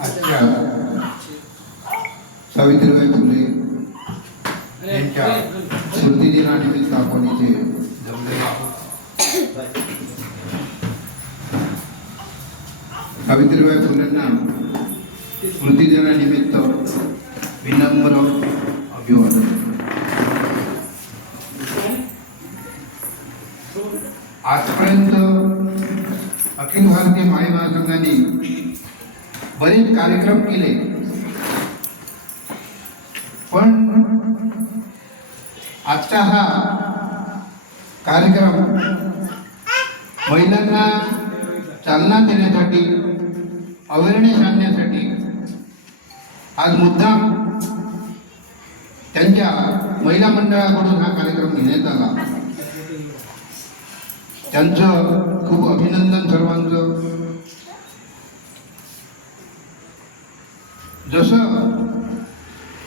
आजच्या सावित्रीबाई फुले यांच्या स्मृतिदिनानिमित्त आपण इथे जमलेलो आहोत। सावित्रीबाई फुलेंना स्मृतिदिनानिमित्त विनम्र अभिवादन। आजपर्यंत अखिल भारतीय माई महासंघाने बरेच कार्यक्रम केले, पण आजचा हा कार्यक्रम महिलांना चालना देण्यासाठी, अवेअरनेस आणण्यासाठी आज मुद्दाम त्यांच्या महिला मंडळाकडून हा कार्यक्रम घेण्यात आला। त्यांचं खूप अभिनंदन सर्वांचं। जसं